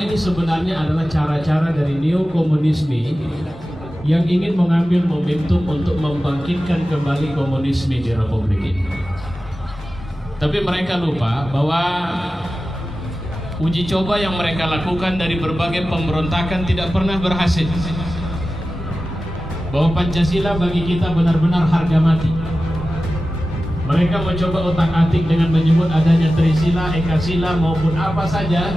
semua ini sebenarnya adalah cara-cara dari neokomunisme yang ingin mengambil momentum untuk membangkitkan kembali komunisme di Republik ini. Tapi mereka lupa bahwa uji coba yang mereka lakukan dari berbagai pemberontakan tidak pernah berhasil. Bahwa Pancasila bagi kita benar-benar harga mati. Mereka mencoba otak-atik dengan menyebut adanya Trisila, Ekasila maupun apa saja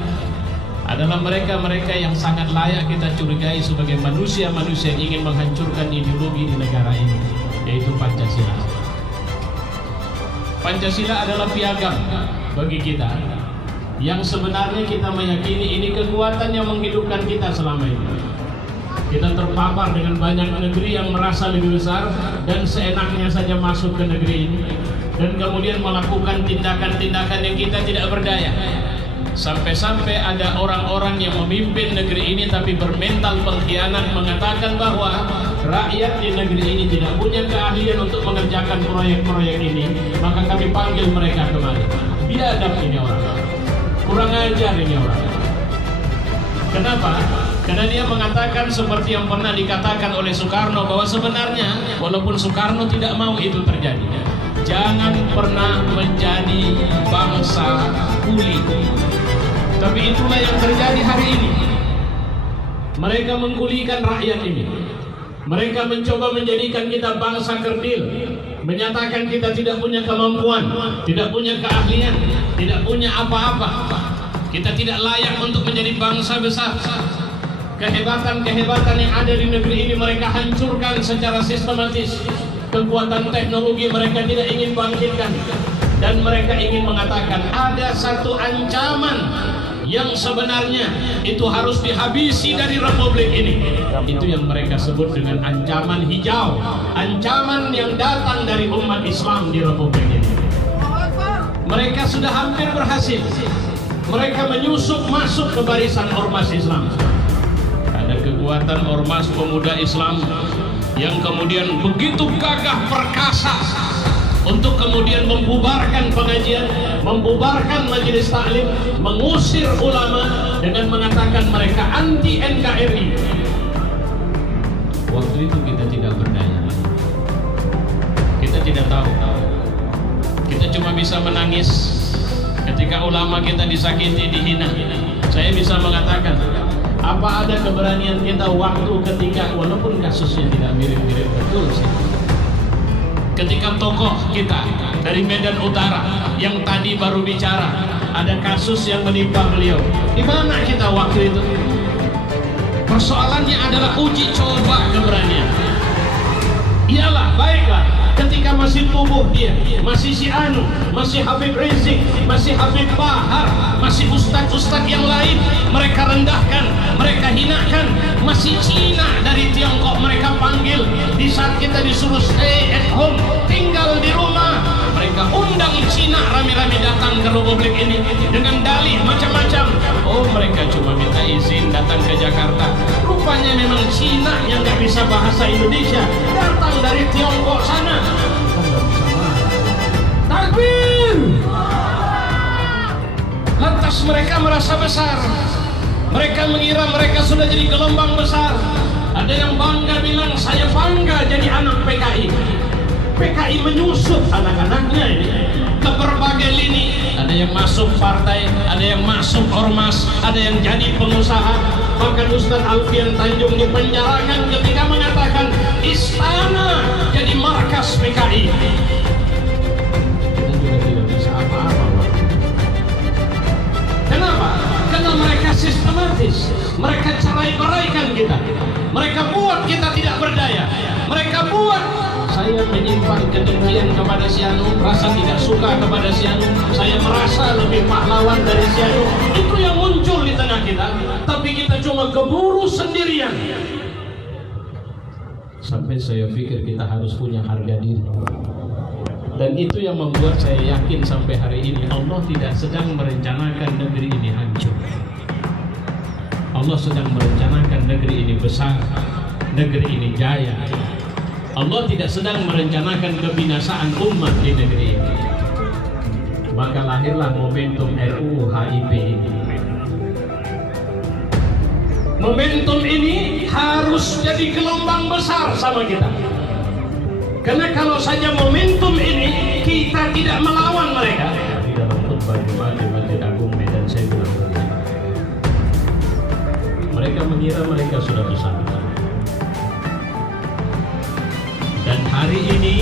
adalah mereka-mereka yang sangat layak kita curigai sebagai manusia-manusia yang ingin menghancurkan ideologi di negara ini, yaitu Pancasila. Pancasila adalah piagam bagi kita yang sebenarnya kita meyakini ini kekuatan yang menghidupkan kita selama ini. Kita terpapar dengan banyak negeri yang merasa lebih besar dan seenaknya saja masuk ke negeri ini, dan kemudian melakukan tindakan-tindakan yang kita tidak berdaya. Sampai-sampai ada orang-orang yang memimpin negeri ini tapi bermental pengkhianat, mengatakan bahwa rakyat di negeri ini tidak punya keahlian untuk mengerjakan proyek-proyek ini, maka kami panggil mereka kemari. Biadab ini orang, kurang ajar ini orang. Kenapa? Karena dia mengatakan seperti yang pernah dikatakan oleh Soekarno, bahwa sebenarnya walaupun Soekarno tidak mau itu terjadi, jangan pernah menjadi bangsa kuli. Tapi itulah yang terjadi hari ini. Mereka mengkulikan rakyat ini. Mereka mencoba menjadikan kita bangsa kerdil, menyatakan kita tidak punya kemampuan, tidak punya keahlian, tidak punya apa-apa. Kita tidak layak untuk menjadi bangsa besar. Kehebatan-kehebatan yang ada di negeri ini mereka hancurkan secara sistematis. Kekuatan teknologi mereka tidak ingin bangkitkan. Dan mereka ingin mengatakan ada satu ancaman yang sebenarnya itu harus dihabisi dari Republik ini. Itu yang mereka sebut dengan ancaman hijau. Ancaman yang datang dari umat Islam di Republik ini. Mereka sudah hampir berhasil. Mereka menyusup masuk ke barisan ormas Islam. Ada kekuatan ormas pemuda Islam yang kemudian begitu gagah perkasa untuk kemudian membubarkan pengajian, membubarkan majelis taklim, mengusir ulama dengan mengatakan mereka anti NKRI. Waktu itu kita tidak berdaya. Kita tidak tahu. Kita cuma bisa menangis ketika ulama kita disakiti, dihina. Saya bisa mengatakan, apa ada keberanian kita waktu ketika, walaupun kasusnya tidak mirip-mirip betul sih, ketika tokoh kita dari Medan Utara yang tadi baru bicara, ada kasus yang menimpa beliau, di mana kita waktu itu? Persoalannya adalah uji coba keberanian. Iyalah, baiklah, ketika masih tubuh dia, masih si Anu, masih Habib Rizik, masih Habib Bahar, masih ustadz-ustadz yang lain, mereka rendahkan, mereka hinakan. Masih Cina dari Tiongkok mereka panggil. Di saat kita disuruh stay at home, tinggal di rumah, mereka undang Cina rame-rame datang ke Republik ini dengan dalih macam-macam. Oh, mereka cuma minta izin datang ke Jakarta. Rupanya memang Cina yang nggak bisa bahasa Indonesia, datang dari Tiongkok sana. Takbir! Lantas mereka merasa besar. Mereka mengira mereka sudah jadi gelombang besar. Ada yang bangga bilang, saya bangga jadi anak PKI. PKI menyusup anak-anaknya ini ke berbagai lini. Ada yang masuk partai, ada yang masuk ormas, ada yang jadi pengusaha. Bahkan Ustadz Alfian Tanjung dipenjarakan ketika mengatakan istana jadi markas PKI. Kita juga tidak bisa apa-apa. Kenapa? Karena mereka sistematis, mereka cerai-beraikan kita, mereka buat kita tidak berdaya, mereka buat saya menyimpan kedengkian kepada si Anu, rasa tidak suka kepada si Anu, saya merasa lebih pahlawan dari si Anu. Itu yang muncul di tengah kita, tapi kita cuma keburu sendirian. Sampai saya pikir kita harus punya harga diri. Dan itu yang membuat saya yakin sampai hari ini Allah tidak sedang merencanakan negeri ini hancur. Allah sedang merencanakan negeri ini besar, negeri ini jaya. Allah tidak sedang merencanakan kebinasaan umat di negeri ini. Maka lahirlah momentum RUU HIP ini. Momentum ini harus jadi gelombang besar sama kita. Karena kalau saja momentum ini kita tidak melawan mereka. Di dalam khutbah Jumat di Masjid Agung Medan saya bilang begini. Mereka mengira mereka sudah besar. Dan hari ini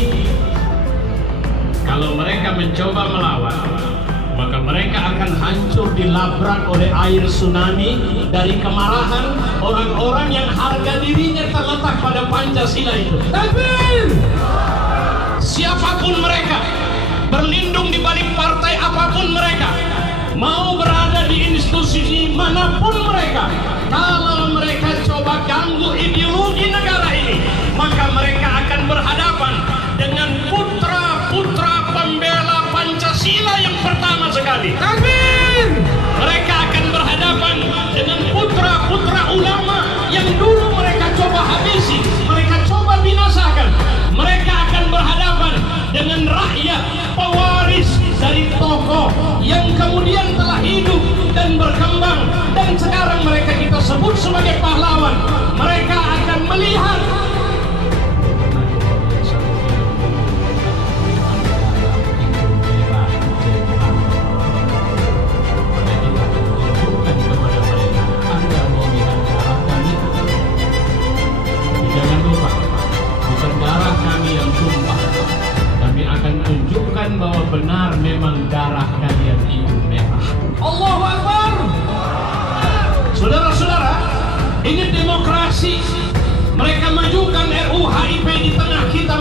kalau mereka mencoba melawan, maka mereka akan hancur dilabrak oleh air tsunami dari kemarahan orang-orang yang harga dirinya terletak pada Pancasila itu. Takbir! Siapapun mereka, berlindung di balik partai apapun mereka, mau berada di institusi manapun mereka, kalau mereka coba ganggu ideologi negara ini, maka mereka akan berhadapan dengan putra-putra pembela Pancasila yang pertama sekali. Takbir! Mereka akan berhadapan dengan putra-putra ulama yang dulu mereka coba habisi, mereka coba binasakan. Mereka akan berhadapan dengan rakyat pewaris dari tokoh yang kemudian telah hidup dan berkembang dan sekarang mereka kita sebut sebagai pahlawan. Mereka akan melihat bahwa benar memang darah kalian itu merah. Allahu Akbar. Saudara-saudara, ini demokrasi. Mereka majukan RUU HIP di tengah kita.